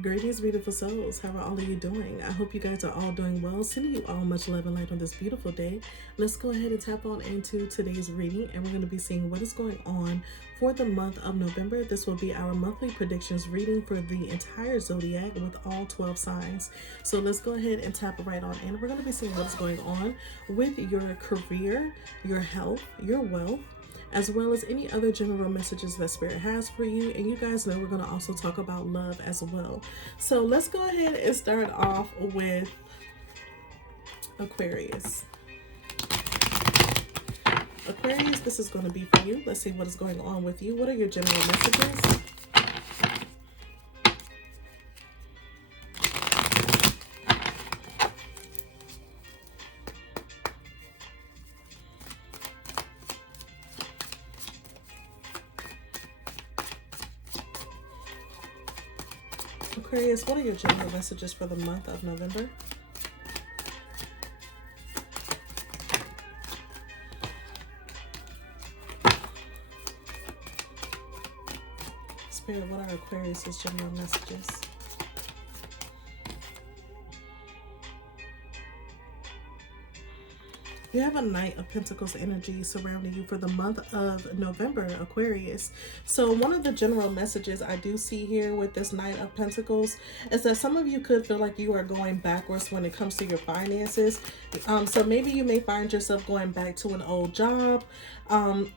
Greetings, beautiful souls. How are all of you doing? I hope you guys are all doing well. Sending you all much love and light on this beautiful day. Let's go ahead and tap on into today's reading, and we're going to be seeing what is going on for the month of November. This will be our monthly predictions reading for the entire zodiac with all 12 signs. So let's go ahead and tap right on in. We're going to be seeing what's going on with your career, your health, your wealth, as well as any other general messages that Spirit has for you. And you guys know we're going to also talk about love as well. So let's go ahead and start off with Aquarius. Aquarius, this is going to be for you. Let's see what is going on with you. What are your general messages? Aquarius, what are your general messages for the month of November? Spirit, what are Aquarius's general messages? You have a Knight of Pentacles energy surrounding you for the month of November, Aquarius. So one of the general messages I do see here with this Knight of Pentacles is that some of you could feel like you are going backwards when it comes to your finances. So maybe you may find yourself going back to an old job,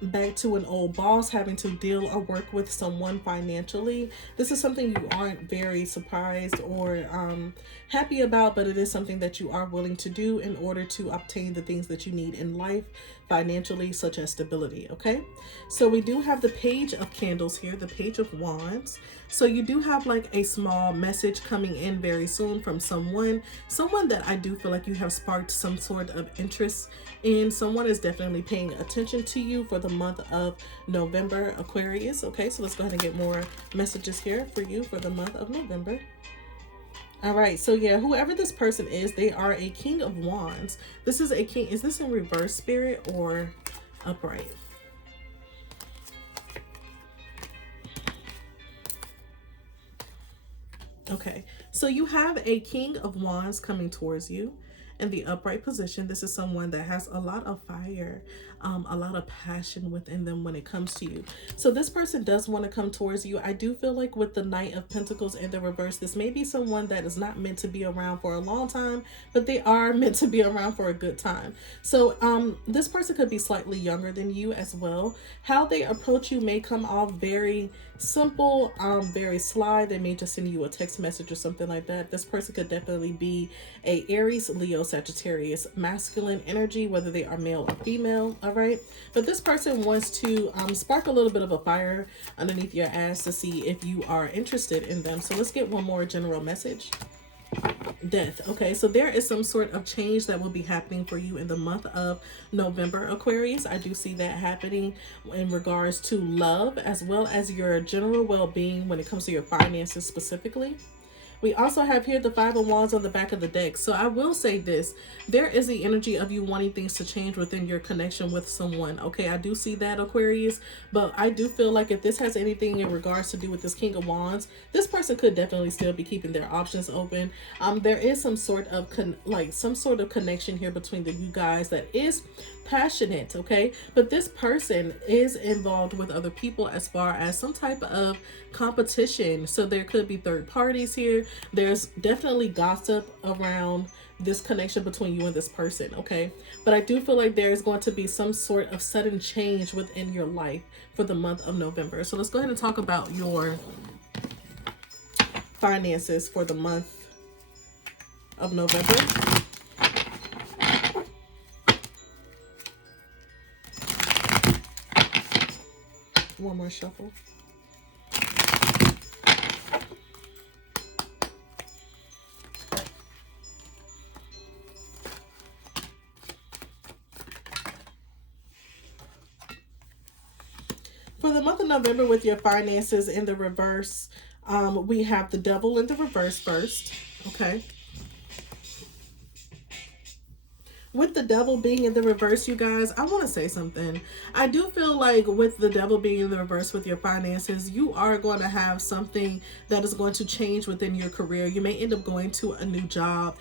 back to an old boss, having to deal or work with someone financially. This is something you aren't very surprised or happy about, but it is something that you are willing to do in order to obtain the things that you need in life financially, such as stability. Okay, so we do have the Page of Candles here, the Page of Wands. So you do have like a small message coming in very soon from someone that I do feel like you have sparked some sort of interest in. Someone is definitely paying attention to you for the month of November, Aquarius. Okay, so let's go ahead and get more messages here for you for the month of November. All right, so yeah, whoever this person is, they are a King of Wands. This is a king. Is this in reverse, Spirit, or upright? Okay, so you have a King of Wands coming towards you in the upright position. This is someone that has a lot of fire, a lot of passion within them when it comes to you. So this person does want to come towards you. I do feel like with the Knight of Pentacles in the reverse, this may be someone that is not meant to be around for a long time, but they are meant to be around for a good time. So this person could be slightly younger than you as well. How they approach you may come off very simple, very sly. They may just send you a text message or something like that. This person could definitely be a Aries, Leo, Sagittarius, masculine energy, whether they are male or female. All right, but this person wants to spark a little bit of a fire underneath your ass to see if you are interested in them. So let's get one more general message. Death. Okay, so there is some sort of change that will be happening for you in the month of November, Aquarius. I do see that happening in regards to love as well as your general well-being when it comes to your finances specifically. We also have here the Five of Wands on the back of the deck. So I will say this, there is the energy of you wanting things to change within your connection with someone. Okay, I do see that, Aquarius, but I do feel like if this has anything in regards to do with this King of Wands, this person could definitely still be keeping their options open. There is some sort of connection here between the you guys that is passionate, okay, but this person is involved with other people as far as some type of competition. So there could be third parties here. There's definitely gossip around this connection between you and this person, okay, but I do feel like there is going to be some sort of sudden change within your life for the month of November. So let's go ahead and talk about your finances for the month of November. One more shuffle. For the month of November with your finances in the reverse, we have the Devil in the reverse first, okay? With the devil being in the reverse, you guys, I want to say something. I do feel like with the devil being in the reverse with your finances, you are going to have something that is going to change within your career. You may end up going to a new job,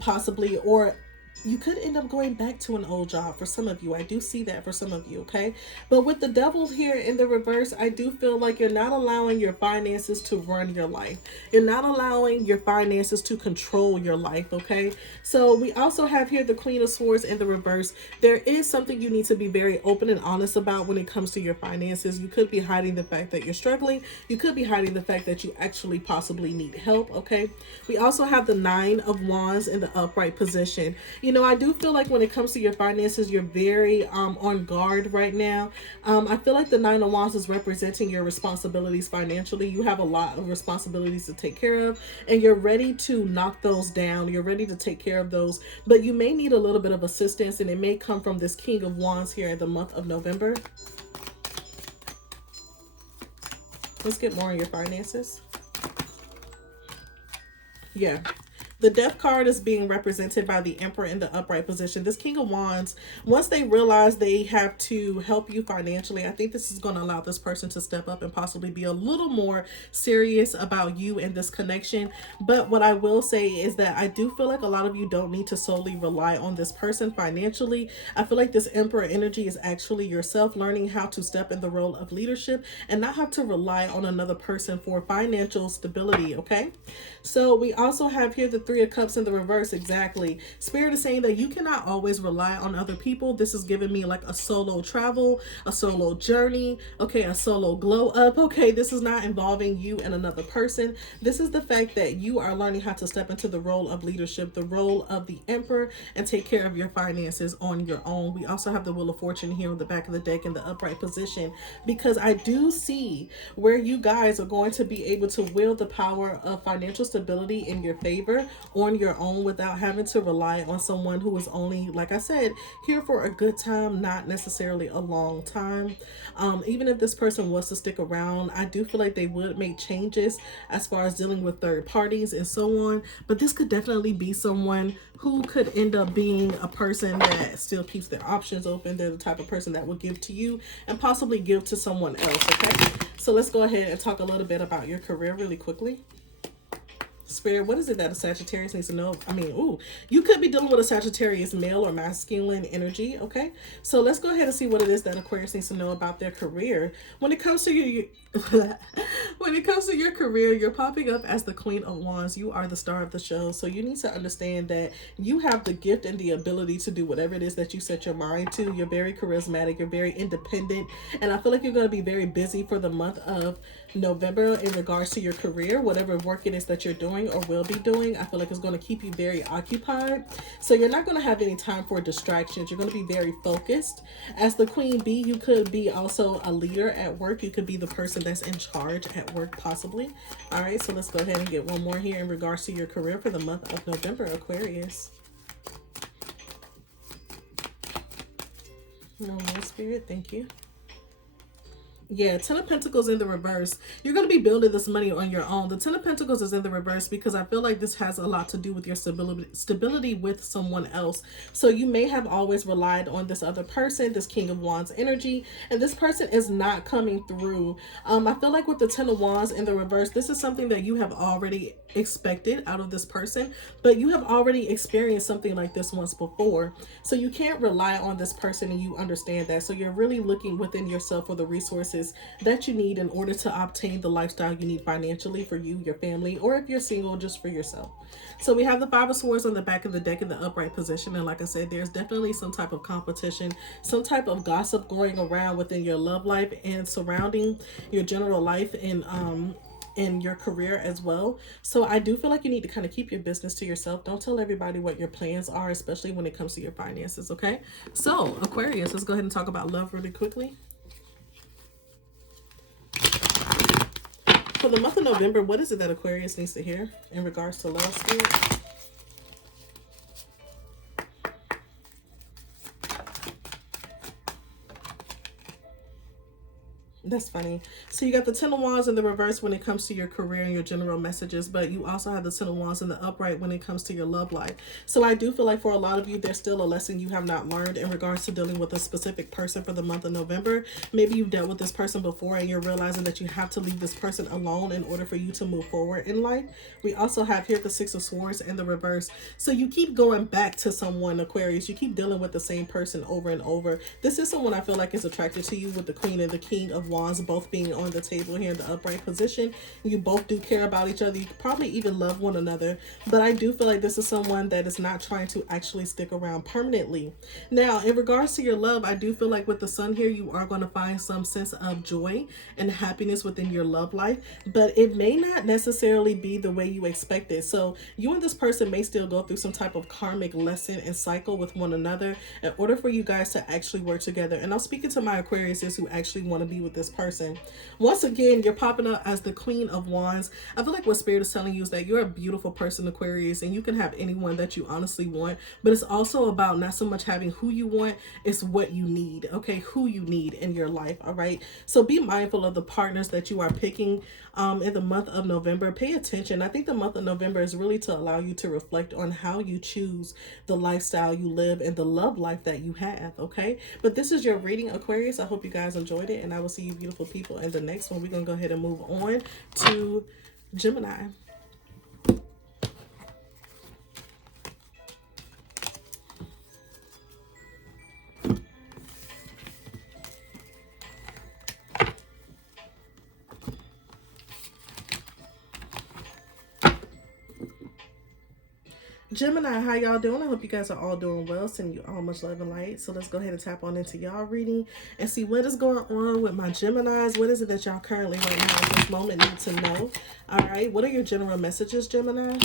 possibly, or you could end up going back to an old job for some of you. I do see that for some of you, okay? But with the devil here in the reverse, I do feel like you're not allowing your finances to run your life. You're not allowing your finances to control your life, okay? So we also have here the Queen of Swords in the reverse. There is something you need to be very open and honest about when it comes to your finances. You could be hiding the fact that you're struggling. You could be hiding the fact that you actually possibly need help, okay? We also have the Nine of Wands in the upright position. You know, I do feel like when it comes to your finances, you're very on guard right now. I feel like the Nine of Wands is representing your responsibilities financially. You have a lot of responsibilities to take care of, and you're ready to knock those down. You're ready to take care of those, but you may need a little bit of assistance, and it may come from this King of Wands here in the month of November. Let's get more on your finances. Yeah. The Death card is being represented by the Emperor in the upright position. This King of Wands, once they realize they have to help you financially, I think this is going to allow this person to step up and possibly be a little more serious about you and this connection. But what I will say is that I do feel like a lot of you don't need to solely rely on this person financially. I feel like this Emperor energy is actually yourself learning how to step in the role of leadership and not have to rely on another person for financial stability, okay? So we also have here the Three of Cups in the reverse. Exactly. Spirit is saying that you cannot always rely on other people. This is giving me like a solo travel, a solo journey, okay, a solo glow up. Okay, this is not involving you and another person. This is the fact that you are learning how to step into the role of leadership, the role of the Emperor, and take care of your finances on your own. We also have the Wheel of Fortune here on the back of the deck in the upright position, because I do see where you guys are going to be able to wield the power of financial stability in your favor on your own without having to rely on someone who is only, like I said, here for a good time, not necessarily a long time. Even if this person was to stick around, I do feel like they would make changes as far as dealing with third parties and so on. But this could definitely be someone who could end up being a person that still keeps their options open. They're the type of person that will give to you and possibly give to someone else, okay? So let's go ahead and talk a little bit about your career really quickly. Spirit, what is it that a Sagittarius needs to know? I mean, you could be dealing with a Sagittarius male or masculine energy, okay? So let's go ahead and see what it is that Aquarius needs to know about their career. When it comes to when it comes to your career, you're popping up as the Queen of Wands. You are the star of the show. So you need to understand that you have the gift and the ability to do whatever it is that you set your mind to. You're very charismatic. You're very independent. And I feel like you're going to be very busy for the month of November in regards to your career. Whatever work it is that you're doing or will be doing, I feel like it's going to keep you very occupied. So you're not going to have any time for distractions. You're going to be very focused. As the Queen Bee, you could be also a leader at work. You could be the person that's in charge at work, possibly. All right, so let's go ahead and get one more here in regards to your career for the month of November, Aquarius. One more, Spirit. Thank you. Yeah, Ten of Pentacles in the reverse. You're going to be building this money on your own. The Ten of Pentacles is in the reverse because I feel like this has a lot to do with your stability with someone else. So you may have always relied on this other person, this King of Wands energy, and this person is not coming through. I feel like with the Ten of Wands in the reverse, this is something that you have already expected out of this person, but you have already experienced something like this once before. So you can't rely on this person, and you understand that. So you're really looking within yourself for the resources that you need in order to obtain the lifestyle you need financially for you, your family, or if you're single, just for yourself. So we have the Five of Swords on the back of the deck in the upright position. And like I said, there's definitely some type of competition, some type of gossip going around within your love life and surrounding your general life and in your career as well. So I do feel like you need to kind of keep your business to yourself. Don't tell everybody what your plans are, especially when it comes to your finances, okay? So Aquarius, let's go ahead and talk about love really quickly. For the month of November, what is it that Aquarius needs to hear in regards to love, Spirit? That's funny. So you got the Ten of Wands in the reverse when it comes to your career and your general messages, but you also have the Ten of Wands in the upright when it comes to your love life. So I do feel like for a lot of you, there's still a lesson you have not learned in regards to dealing with a specific person for the month of November. Maybe you've dealt with this person before and you're realizing that you have to leave this person alone in order for you to move forward in life. We also have here the Six of Swords in the reverse. So you keep going back to someone, Aquarius. You keep dealing with the same person over and over. This is someone I feel like is attracted to you, with the Queen and the King of Wands both being on the table here in the upright position. You both do care about each other. You probably even love one another. But I do feel like this is someone that is not trying to actually stick around permanently. Now, in regards to your love, I do feel like with the Sun here, you are going to find some sense of joy and happiness within your love life. But it may not necessarily be the way you expected. So you and this person may still go through some type of karmic lesson and cycle with one another in order for you guys to actually work together. And I'm speaking to my Aquariuses who actually want to be with this person. Once again, you're popping up as the Queen of Wands. I feel like what Spirit is telling you is that you're a beautiful person, Aquarius, and you can have anyone that you honestly want. But it's also about not so much having who you want, it's what you need, okay? Who you need in your life, all right? So be mindful of the partners that you are picking in the month of November. Pay attention. I think the month of November is really to allow you to reflect on how you choose the lifestyle you live and the love life that you have, okay? But this is your reading, Aquarius. I hope you guys enjoyed it, and I will see you beautiful people in the next one. We're going to go ahead and move on to Gemini. Gemini, how y'all doing? I hope you guys are all doing well. Sending you all much love and light. So let's go ahead and tap on into y'all reading and see what is going on with my Geminis. What is it that y'all currently right now at this moment need to know? All right. What are your general messages, Gemini?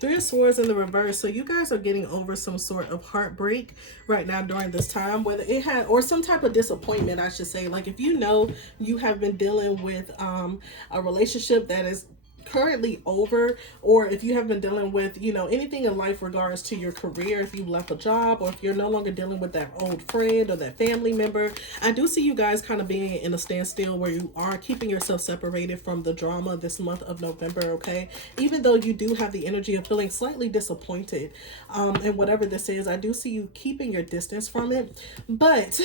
Three of Swords in the reverse. So you guys are getting over some sort of heartbreak right now during this time, whether it had, or some type of disappointment, I should say. Like if you know you have been dealing with a relationship that is currently over, or if you have been dealing with, you know, anything in life regards to your career, if you left a job, or if you're no longer dealing with that old friend or that family member, I do see you guys kind of being in a standstill where you are keeping yourself separated from the drama this month of November, okay? Even though you do have the energy of feeling slightly disappointed in whatever this is, I do see you keeping your distance from it. But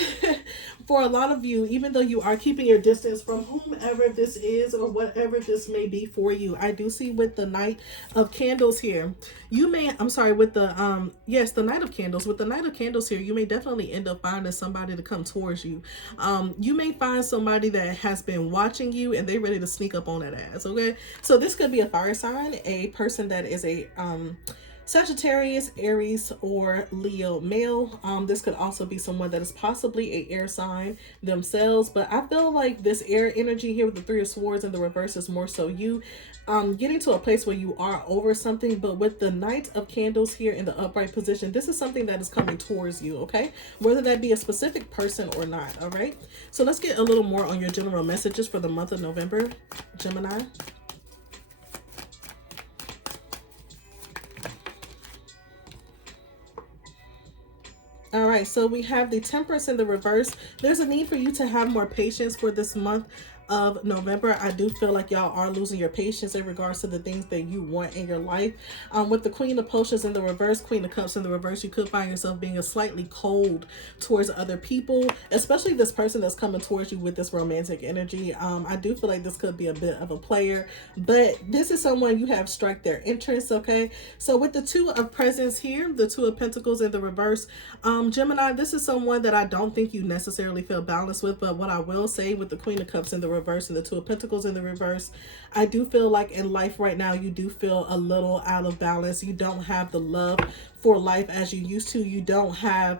for a lot of you, even though you are keeping your distance from whomever this is or whatever this may be for you, I do see with the Knight of Candles here, you may, I'm sorry, with the, yes, the Knight of Candles, with the Knight of Candles here, you may definitely end up finding somebody to come towards you. You may find somebody that has been watching you and they're ready to sneak up on that ass, okay? So this could be a fire sign, a person that is a, Sagittarius, Aries, or Leo male. This could also be someone that is possibly a air sign themselves, but I feel like this air energy here with the Three of Swords in the reverse is more so you getting to a place where you are over something. But with the Knight of Candles here in the upright position, this is something that is coming towards you, okay? Whether that be a specific person or not, all right? So let's get a little more on your general messages for the month of November, Gemini. All right, so we have the Temperance in the reverse. There's a need for you to have more patience for this month of November. I do feel like y'all are losing your patience in regards to the things that you want in your life. With the Queen of Potions in the reverse, Queen of Cups in the reverse, you could find yourself being a slightly cold towards other people, especially this person that's coming towards you with this romantic energy. I do feel like this could be a bit of a player, but this is someone you have struck their interest, okay? So with the Two of Presents here, the Two of Pentacles in the reverse, Gemini, this is someone that I don't think you necessarily feel balanced with, but what I will say with the Queen of Cups in the reverse and the Two of Pentacles in the reverse, I do feel like in life right now you do feel a little out of balance. You don't have the love for life as you used to. You don't have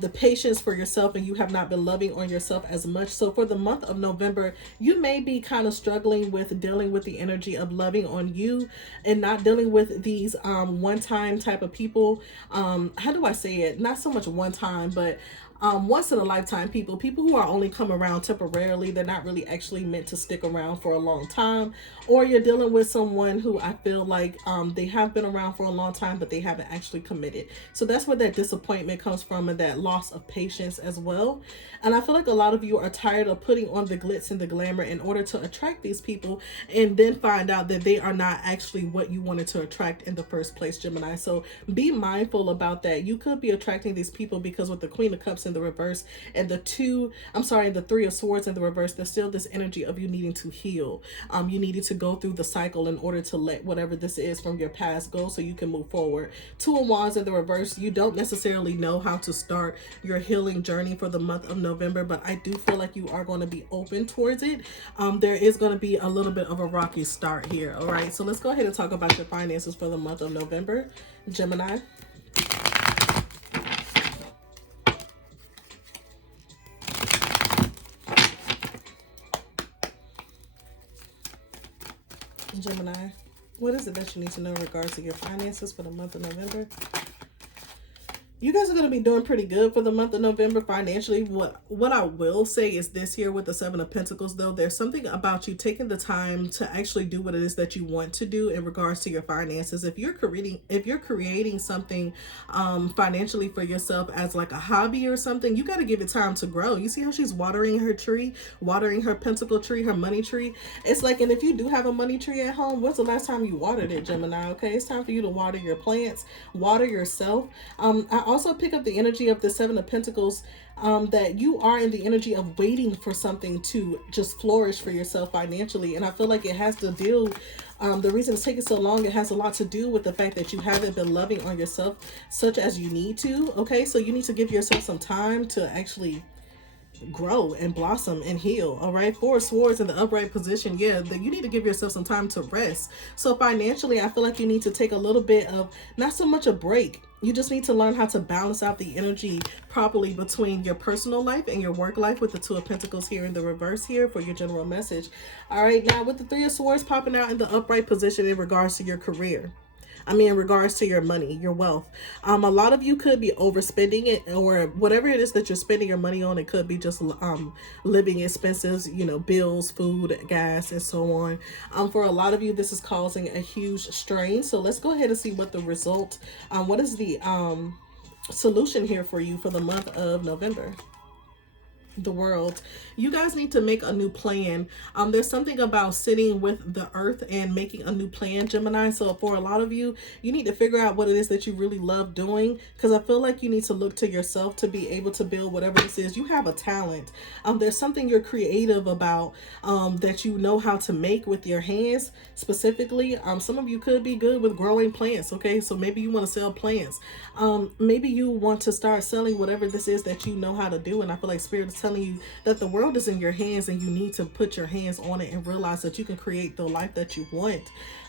the patience for yourself, and you have not been loving on yourself as much. So for the month of November, you may be kind of struggling with dealing with the energy of loving on you and not dealing with these one-time type of people. How do I say it? Not so much one time, but once in a lifetime people who are only come around temporarily. They're not really actually meant to stick around for a long time. Or you're dealing with someone who I feel like they have been around for a long time, but they haven't actually committed. So that's where that disappointment comes from, and that loss of patience as well. And I feel like a lot of you are tired of putting on the glitz and the glamour in order to attract these people, and then find out that they are not actually what you wanted to attract in the first place, Gemini. So be mindful about that. You could be attracting these people because with the Queen of Cups in the reverse and the Three of Swords in the reverse, there's still this energy of you needing to heal. You needed to go through the cycle in order to let whatever this is from your past go so you can move forward. Two of Wands in the reverse, you don't necessarily know how to start your healing journey for the month of November, but I do feel like you are going to be open towards it. There is going to be a little bit of a rocky start here. All right, so let's go ahead and talk about your finances for the month of November, Gemini. Gemini, what is it that you need to know in regards to your finances for the month of November? You guys are going to be doing pretty good for the month of November financially. What I will say is this here with the Seven of Pentacles, though, there's something about you taking the time to actually do what it is that you want to do in regards to your finances. If you're creating something financially for yourself as like a hobby or something, you got to give it time to grow. You see how she's watering her tree, watering her pentacle tree, her money tree. It's like, and if you do have a money tree at home, when's the last time you watered it, Gemini? Okay, it's time for you to water your plants, water yourself. I also pick up the energy of the Seven of Pentacles, that you are in the energy of waiting for something to just flourish for yourself financially. And I feel like it has to deal, the reason it's taking so long, it has a lot to do with the fact that you haven't been loving on yourself such as you need to. Okay, so you need to give yourself some time to actually grow and blossom and heal. All right, Four of Swords in the upright position. Yeah, you need to give yourself some time to rest. So financially, I feel like you need to take a little bit of, not so much a break, you just need to learn how to balance out the energy properly between your personal life and your work life with the Two of Pentacles here in the reverse here for your general message. All right, now with the Three of Swords popping out in the upright position in regards to your career, in regards to your money, your wealth. A lot of you could be overspending it, or whatever it is that you're spending your money on. It could be just living expenses, bills, food, gas, and so on. For a lot of you, this is causing a huge strain. So let's go ahead and see what the result, what is the solution here for you for the month of November. The World. You guys need to make a new plan. There's something about sitting with the earth and making a new plan, Gemini. So for a lot of you, you need to figure out what it is that you really love doing, because I feel like you need to look to yourself to be able to build whatever this is. You have a talent. There's something you're creative about, that you know how to make with your hands specifically. Some of you could be good with growing plants. Okay, so maybe you want to sell plants. Maybe you want to start selling whatever this is that you know how to do. And I feel like Spirit is telling you that the world is in your hands, and you need to put your hands on it and realize that you can create the life that you want.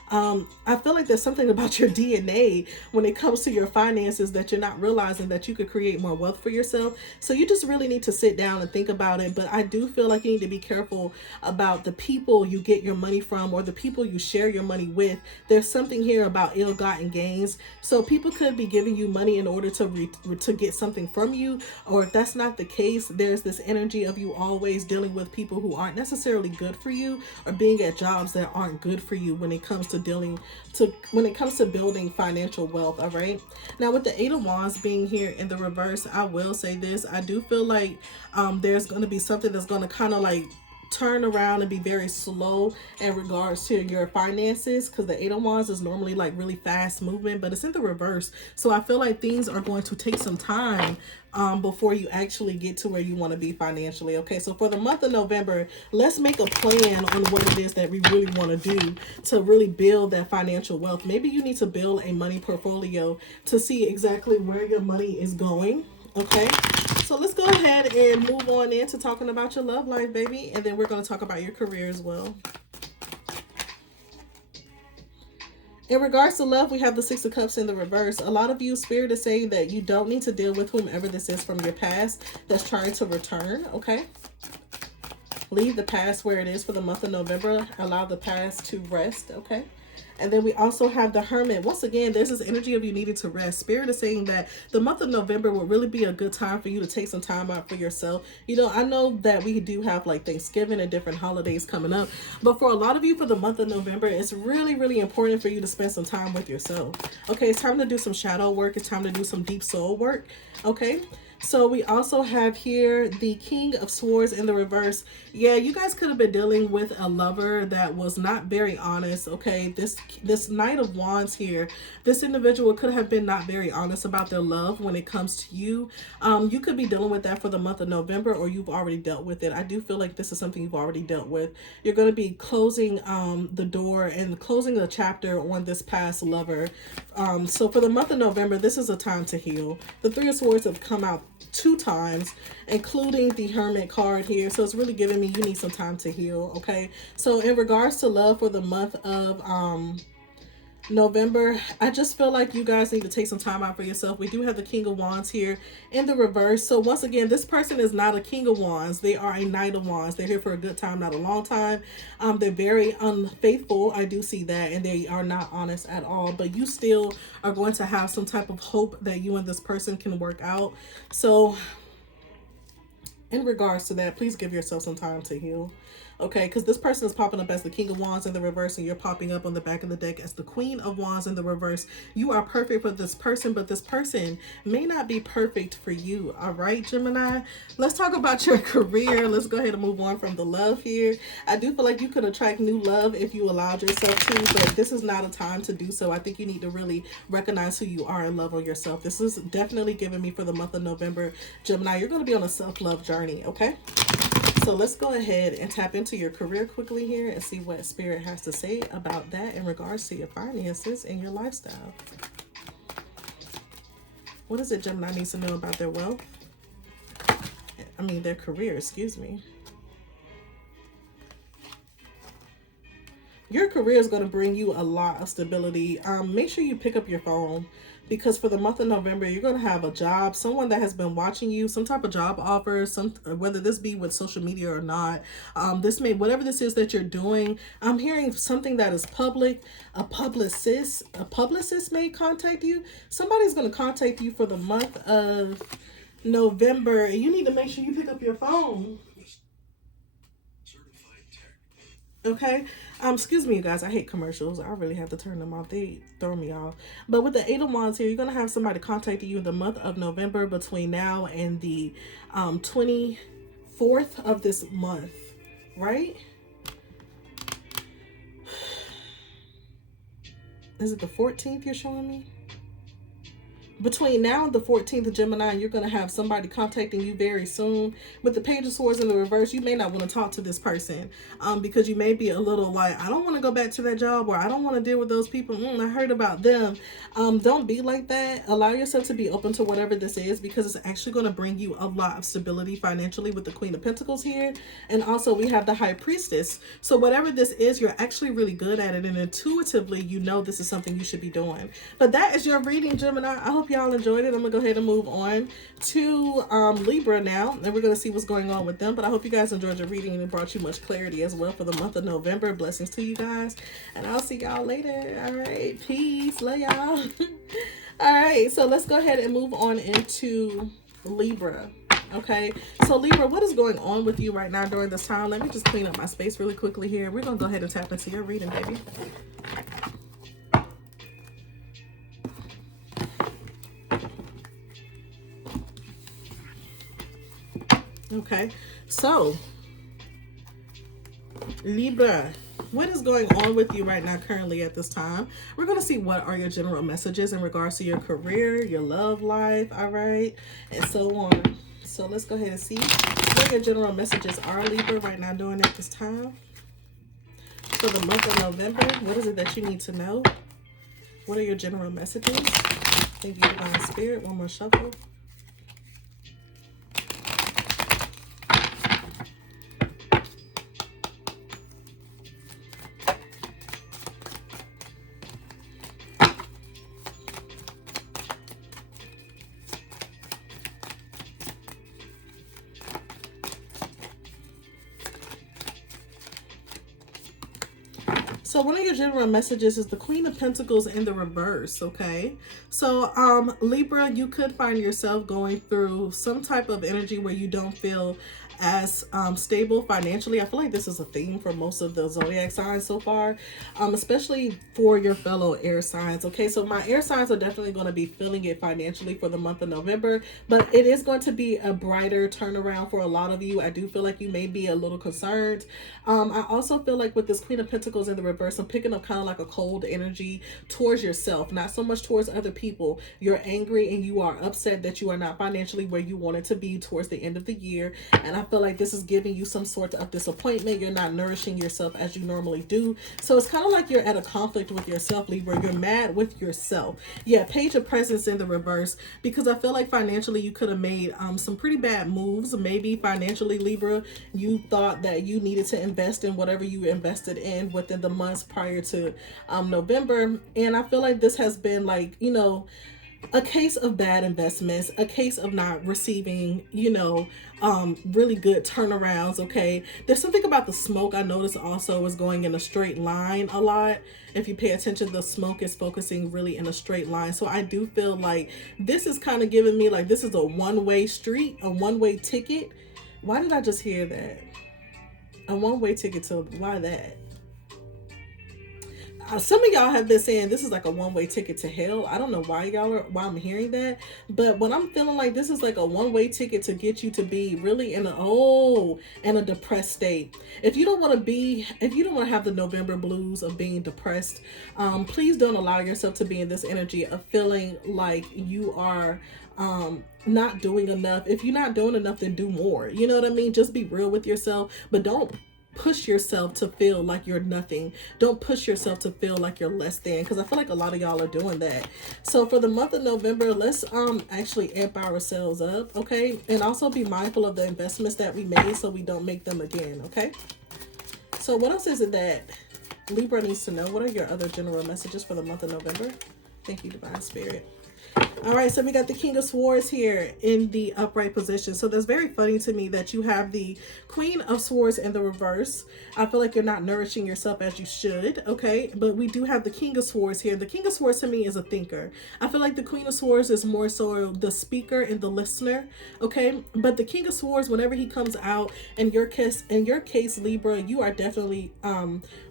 I feel like there's something about your DNA when it comes to your finances that you're not realizing, that you could create more wealth for yourself. So you just really need to sit down and think about it. But I do feel like you need to be careful about the people you get your money from, or the people you share your money with. There's something here about ill-gotten gains. So people could be giving you money in order to get something from you. Or if that's not the case, there's this energy of you always dealing with people who aren't necessarily good for you, or being at jobs that aren't good for you when it comes to building financial wealth. All right, now with the Eight of Wands being here in the reverse, I will say this. I do feel like there's going to be something that's going to kind of like turn around and be very slow in regards to your finances, because the Eight of Wands is normally like really fast movement, but it's in the reverse. So I feel like things are going to take some time before you actually get to where you want to be financially. Okay, so for the month of November, let's make a plan on what it is that we really want to do to really build that financial wealth. Maybe you need to build a money portfolio to see exactly where your money is going. Okay, so let's go ahead and move on into talking about your love life, baby. And then we're going to talk about your career as well. In regards to love, we have the Six of Cups in the reverse. A lot of you, Spirit is saying that you don't need to deal with whomever this is from your past that's trying to return. Okay, leave the past where it is for the month of November. Allow the past to rest. Okay, And then we also have the Hermit. Once again, there's this energy of you needing to rest. Spirit is saying that the month of November will really be a good time for you to take some time out for yourself. You know, I know that we do have like Thanksgiving and different holidays coming up, but for a lot of you, for the month of November, it's really, really important for you to spend some time with yourself. Okay, it's time to do some shadow work. It's time to do some deep soul work. Okay. So we also have here the King of Swords in the reverse. Yeah, you guys could have been dealing with a lover that was not very honest. Okay, this Knight of Wands here, this individual could have been not very honest about their love when it comes to you. You could be dealing with that for the month of November, or you've already dealt with it. I do feel like this is something you've already dealt with. You're going to be closing the door and closing the chapter on this past lover. So for the month of November, this is a time to heal. The Three of Swords have come out 2 times, including the Hermit card here. So it's really giving me you need some time to heal. Okay, so in regards to love for the month of November, I just feel like you guys need to take some time out for yourself. We do have the King of Wands here in the reverse. So once again, this person is not a King of Wands. They are a Knight of Wands. They're here for a good time, not a long time. They're very unfaithful. I do see that, and they are not honest at all. But you still are going to have some type of hope that you and this person can work out. So in regards to that, please give yourself some time to heal. Okay, because this person is popping up as the King of Wands in the reverse, and you're popping up on the back of the deck as the Queen of Wands in the reverse. You are perfect for this person, but this person may not be perfect for you. All right, Gemini, let's talk about your career. Let's go ahead and move on from the love here. I do feel like you could attract new love if you allowed yourself to, but this is not a time to do so. I think you need to really recognize who you are and love on yourself. This is definitely giving me for the month of November, Gemini. You're going to be on a self-love journey, okay? So let's go ahead and tap into your career quickly here and see what Spirit has to say about that in regards to your finances and your lifestyle. What is it Gemini needs to know about their wealth? I mean, their career, excuse me. Your career is going to bring you a lot of stability. Make sure you pick up your phone, because for the month of November, you're going to have a job, someone that has been watching you, some type of job offer, whether this be with social media or not. Whatever this is that you're doing, I'm hearing something that is public. A publicist may contact you. Somebody's going to contact you for the month of November, and you need to make sure you pick up your phone. Okay, excuse me, you guys. I hate commercials. I really have to turn them off. They throw me off. But with the 8 of Wands here, you're going to have somebody contacting you in the month of November between now and the 24th of this month, right? Is it the 14th you're showing me? Between now and the 14th of Gemini, you're going to have somebody contacting you very soon. With the Page of Swords in the reverse, you may not want to talk to this person because you may be a little like, I don't want to go back to that job, or I don't want to deal with those people. I heard about them. Don't be like that. Allow yourself to be open to whatever this is, because it's actually going to bring you a lot of stability financially with the Queen of Pentacles here. And also we have the High Priestess. So whatever this is, you're actually really good at it, and intuitively you know this is something you should be doing. But that is your reading, Gemini. I hope y'all enjoyed it. I'm gonna go ahead and move on to Libra now, and we're gonna see what's going on with them. But I hope you guys enjoyed your reading and it brought you much clarity as well for the month of November. Blessings to you guys, and I'll see y'all later. All right, peace, love y'all. All right, so let's go ahead and move on into Libra. Okay, so Libra, what is going on with you right now during this time? Let me just clean up my space really quickly here. We're gonna go ahead and tap into your reading, baby. Okay, so Libra, what is going on with you right now currently at this time? We're going to see what are your general messages in regards to your career, your love life, all right, and so on. So let's go ahead and see what your general messages are, Libra, right now during at this time. For the month of November, what is it that you need to know? What are your general messages? Thank you, Divine Spirit. One more shuffle. So So one of your general messages is the Queen of Pentacles in the reverse, okay? So Libra, you could find yourself going through some type of energy where you don't feel as stable financially. I feel like this is a theme for most of the zodiac signs so far, especially for your fellow air signs. Okay, so my air signs are definitely going to be feeling it financially for the month of November, but it is going to be a brighter turnaround for a lot of you. I do feel like you may be a little concerned. I also feel like with this Queen of Pentacles in the reverse, I'm picking up kind of like a cold energy towards yourself, not so much towards other people. You're angry and you are upset that you are not financially where you wanted to be towards the end of the year, and I feel like this is giving you some sort of disappointment. You're not nourishing yourself as you normally do. So it's kind of like you're at a conflict with yourself, Libra. You're mad with yourself. Yeah, Page of Presents in the reverse, because I feel like financially you could have made some pretty bad moves. Maybe financially, Libra, you thought that you needed to invest in whatever you invested in within the months prior to November. And I feel like this has been like, you know, a case of bad investments, a case of not receiving, you know, really good turnarounds. Okay, there's something about the smoke I noticed also is going in a straight line a lot. If you pay attention, the smoke is focusing really in a straight line. So I do feel like this is kind of giving me like this is a one-way street, a one-way ticket. Why did I just hear that? A one-way ticket to, why that? Some of y'all have been saying this is like a one-way ticket to hell. I don't know why I'm hearing that, but what I'm feeling like this is like a one-way ticket to get you to be really in a depressed state. If you don't want to have the November blues of being depressed, please don't allow yourself to be in this energy of feeling like you are not doing enough. If you're not doing enough, then do more. You know what I mean? Just be real with yourself, but don't push yourself to feel like you're nothing. Don't push yourself to feel like you're less than, because I feel like a lot of y'all are doing that. So for the month of November, let's actually amp ourselves up, okay? And also be mindful of the investments that we made so we don't make them again, okay? So what else is it that Libra needs to know? What are your other general messages for the month of November? Thank you, Divine Spirit. All right, so we got the King of Swords here in the upright position. So that's very funny to me that you have the Queen of Swords in the reverse. I feel like you're not nourishing yourself as you should, okay? But we do have the King of Swords here. The King of Swords to me is a thinker. I feel like the Queen of Swords is more so the speaker and the listener, okay? But the King of Swords, whenever he comes out, in your case, Libra, you are definitely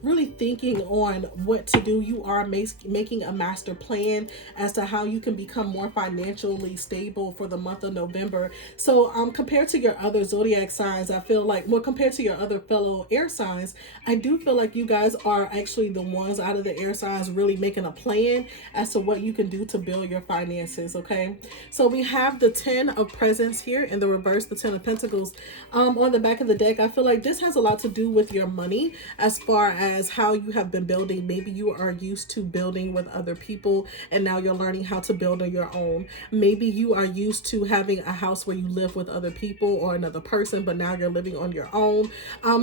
really thinking on what to do. You are making a master plan as to how you can become more financially stable for the month of November. So compared to your other zodiac signs, I feel like, well, compared to your other fellow air signs, I do feel like you guys are actually the ones out of the air signs really making a plan as to what you can do to build your finances, okay? So we have the 10 of Presents here in the reverse, the 10 of Pentacles on the back of the deck. I feel like this has a lot to do with your money as far as how you have been building. Maybe you are used to building with other people and now you're learning how to build on your own. Maybe you are used to having a house where you live with other people or another person, but now you're living on your own.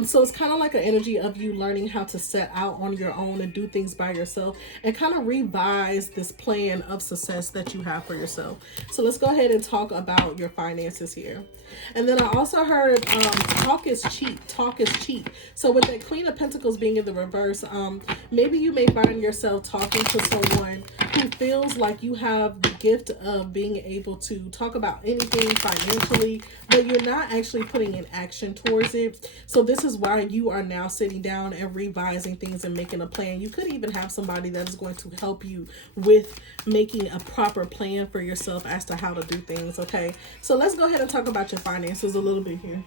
So it's kind of like an energy of you learning how to set out on your own and do things by yourself and kind of revise this plan of success that you have for yourself. So let's go ahead and talk about your finances here. And then I also heard talk is cheap. Talk is cheap. So with that Queen of Pentacles being in the reverse, maybe you may find yourself talking to someone who feels like you have the gift of being able to talk about anything financially, but you're not actually putting in action towards it. So this is why you are now sitting down and revising things and making a plan. You could even have somebody that is going to help you with making a proper plan for yourself as to how to do things, okay? So let's go ahead and talk about your finances a little bit here.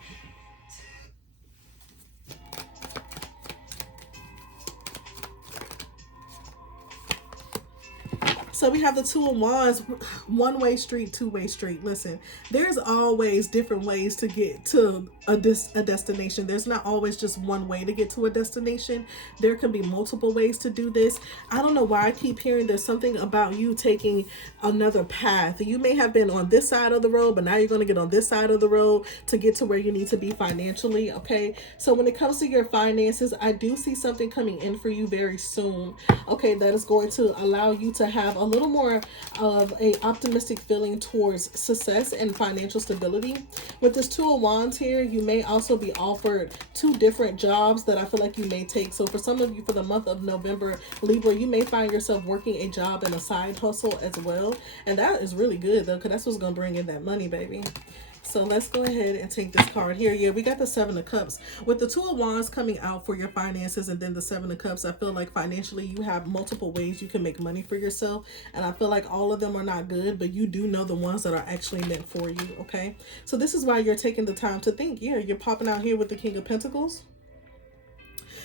So we have the Two of Wands, one-way street, two-way street. Listen, there's always different ways to get to a destination. There's not always just one way to get to a destination. There can be multiple ways to do this. I don't know why I keep hearing there's something about you taking another path. You may have been on this side of the road, but now you're going to get on this side of the road to get to where you need to be financially, okay? So when it comes to your finances, I do see something coming in for you very soon, okay, that is going to allow you to have a little more of a optimistic feeling towards success and financial stability. With this Two of Wands here, you may also be offered 2 different jobs that I feel like you may take. So for some of you, for the month of November, Libra, you may find yourself working a job and a side hustle as well. And that is really good though, because that's what's going to bring in that money, baby. So let's go ahead and take this card here. Yeah, we got the Seven of Cups. With the Two of Wands coming out for your finances and then the Seven of Cups, I feel like financially you have multiple ways you can make money for yourself. And I feel like all of them are not good, but you do know the ones that are actually meant for you, okay? So this is why you're taking the time to think. Yeah, you're popping out here with the King of Pentacles.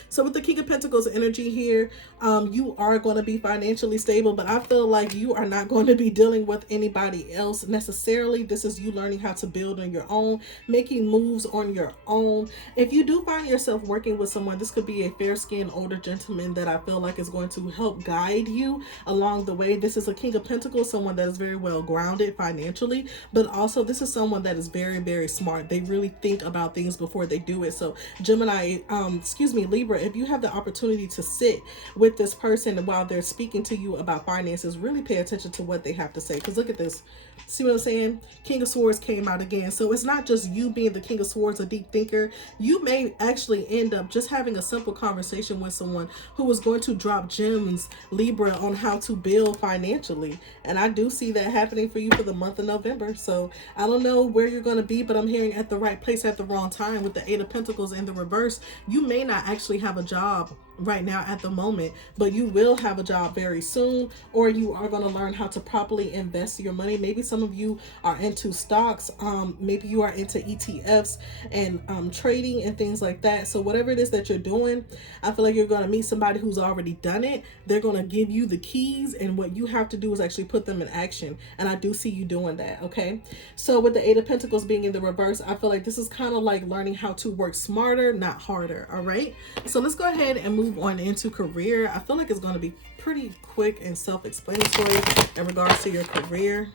So with the King of Pentacles energy here, you are going to be financially stable, but I feel like you are not going to be dealing with anybody else necessarily. This is you learning how to build on your own, making moves on your own. If you do find yourself working with someone, this could be a fair-skinned older gentleman that I feel like is going to help guide you along the way. This is a King of Pentacles, someone that is very well grounded financially, but also this is someone that is very, very smart. They really think about things before they do it. So Gemini, Libra, if you have the opportunity to sit with this person while they're speaking to you about finances, really pay attention to what they have to say. Because look at this. See what I'm saying? King of Swords came out again. So it's not just you being the King of Swords, a deep thinker. You may actually end up just having a simple conversation with someone who is going to drop gems, Libra, on how to build financially. And I do see that happening for you for the month of November. So I don't know where you're going to be, but I'm hearing at the right place at the wrong time. With the Eight of Pentacles in the reverse, you may not actually have a job right now at the moment, but you will have a job very soon, or you are going to learn how to properly invest your money. Maybe some of you are into stocks, maybe you are into ETFs and trading and things like that. So whatever it is that you're doing, I feel like you're going to meet somebody who's already done it. They're going to give you the keys, and what you have to do is actually put them in action, and I do see you doing that. Okay, so with the Eight of Pentacles being in the reverse, I feel like this is kind of like learning how to work smarter, not harder. All right, so let's go ahead and move on into career. I feel like it's going to be pretty quick and self-explanatory in regards to your career.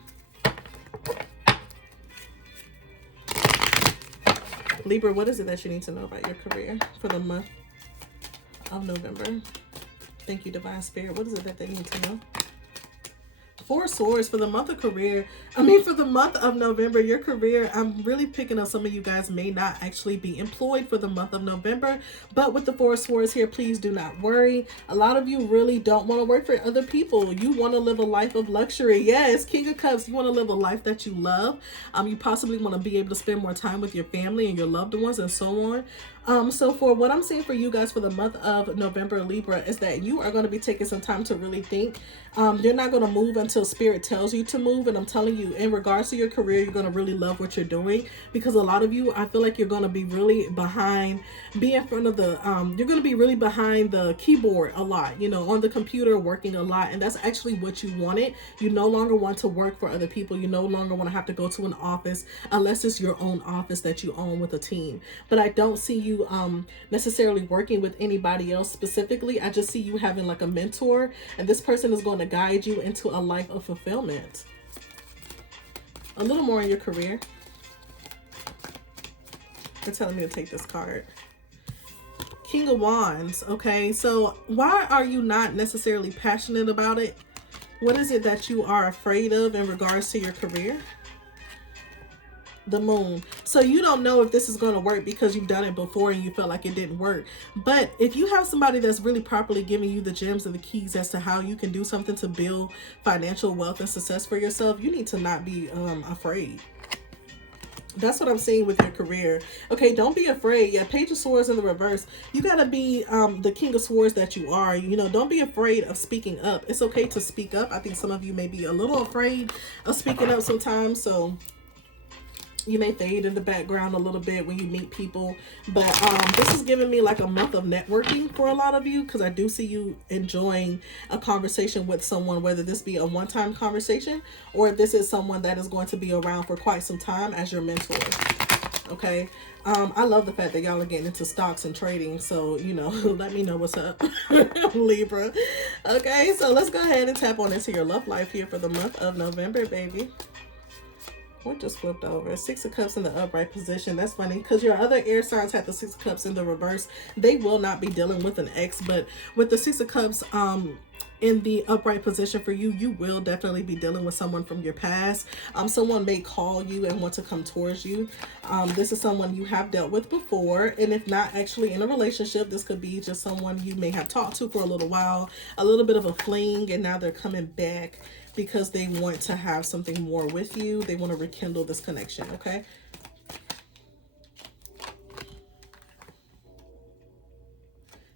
Libra, what is it that you need to know about your career for the month of November? Thank you, Divine Spirit. What is it that they need to know? Four of Swords for the month of career. For the month of November, your career, I'm really picking up some of you guys may not actually be employed for the month of November. But with the Four of Swords here, please do not worry. A lot of you really don't want to work for other people. You want to live a life of luxury. Yes, King of Cups, you want to live a life that you love. You possibly want to be able to spend more time with your family and your loved ones and so on. So for what I'm seeing for you guys for the month of November, Libra, is that you are going to be taking some time to really think. You're not going to move until Spirit tells you to move. And I'm telling you, in regards to your career, you're going to really love what you're doing, because a lot of you, I feel like you're going to be really behind, be in front of the, you're going to be really behind the keyboard a lot, you know, on the computer, working a lot. And that's actually what you wanted. You no longer want to work for other people. You no longer want to have to go to an office unless it's your own office that you own with a team. But I don't see you necessarily working with anybody else specifically. I just see you having like a mentor, and this person is going to guide you into a life of fulfillment. A little more in your career. They're telling me to take this card. King of Wands. Okay, so why are you not necessarily passionate about it? What is it that you are afraid of in regards to your career? The Moon. So you don't know if this is going to work because you've done it before and you felt like it didn't work. But if you have somebody that's really properly giving you the gems and the keys as to how you can do something to build financial wealth and success for yourself, you need to not be afraid. That's what I'm seeing with your career. Okay, don't be afraid. Yeah, Page of Swords in the reverse. You got to be the King of Swords that you are. You know, don't be afraid of speaking up. It's okay to speak up. I think some of you may be a little afraid of speaking up sometimes. So you may fade in the background a little bit when you meet people. But this is giving me like a month of networking for a lot of you, because I do see you enjoying a conversation with someone, whether this be a one-time conversation or if this is someone that is going to be around for quite some time as your mentor. Okay. I love the fact that y'all are getting into stocks and trading. So, you know, let me know what's up, Libra. Okay, so let's go ahead and tap on into your love life here for the month of November, baby. What just flipped over? Six of Cups in the upright position. That's funny because your other air signs had the Six of Cups in the reverse. They will not be dealing with an ex, but with the Six of Cups, in the upright position for you, you will definitely be dealing with someone from your past. Someone may call you and want to come towards you. This is someone you have dealt with before, and if not actually in a relationship, this could be just someone you may have talked to for a little while, a little bit of a fling, and now they're coming back because they want to have something more with you. They want to rekindle this connection, okay?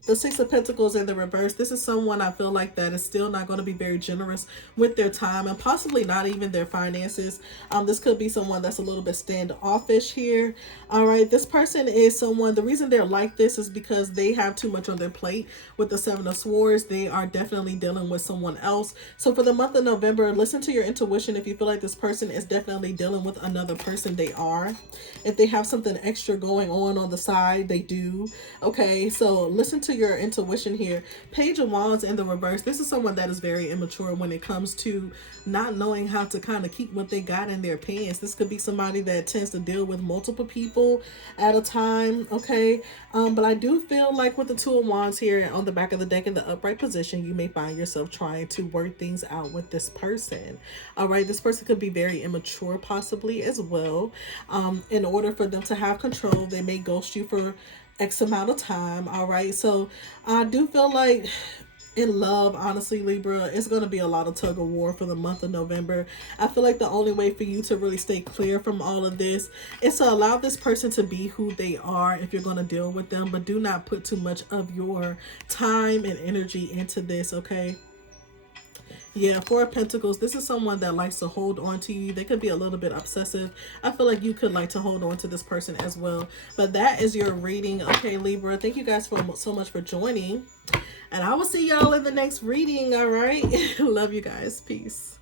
The Six of Pentacles in the reverse. This is someone I feel like that is still not going to be very generous with their time and possibly not even their finances. This could be someone that's a little bit standoffish here. All right. This person is someone, the reason they're like this is because they have too much on their plate with the Seven of Swords. They are definitely dealing with someone else. So for the month of November, listen to your intuition. If you feel like this person is definitely dealing with another person, they are. If they have something extra going on the side, they do. Okay. So listen to your intuition here. Page of Wands in the reverse. This is someone that is very immature when it comes to not knowing how to kind of keep what they got in their pants. This could be somebody that tends to deal with multiple people at a time. Okay. But I do feel like with the Two of Wands here on the back of the deck in the upright position, you may find yourself trying to work things out with this person. All right. This person could be very immature possibly as well. In order for them to have control, they may ghost you for X amount of time. All right. So I do feel like in love, honestly, Libra, it's going to be a lot of tug of war for the month of November. I feel like the only way for you to really stay clear from all of this is to allow this person to be who they are if you're going to deal with them, but do not put too much of your time and energy into this. Okay. Yeah, Four of Pentacles. This is someone that likes to hold on to you. They could be a little bit obsessive. I feel like you could like to hold on to this person as well. But that is your reading. Okay, Libra. Thank you guys so much for joining. And I will see y'all in the next reading. All right. Love you guys. Peace.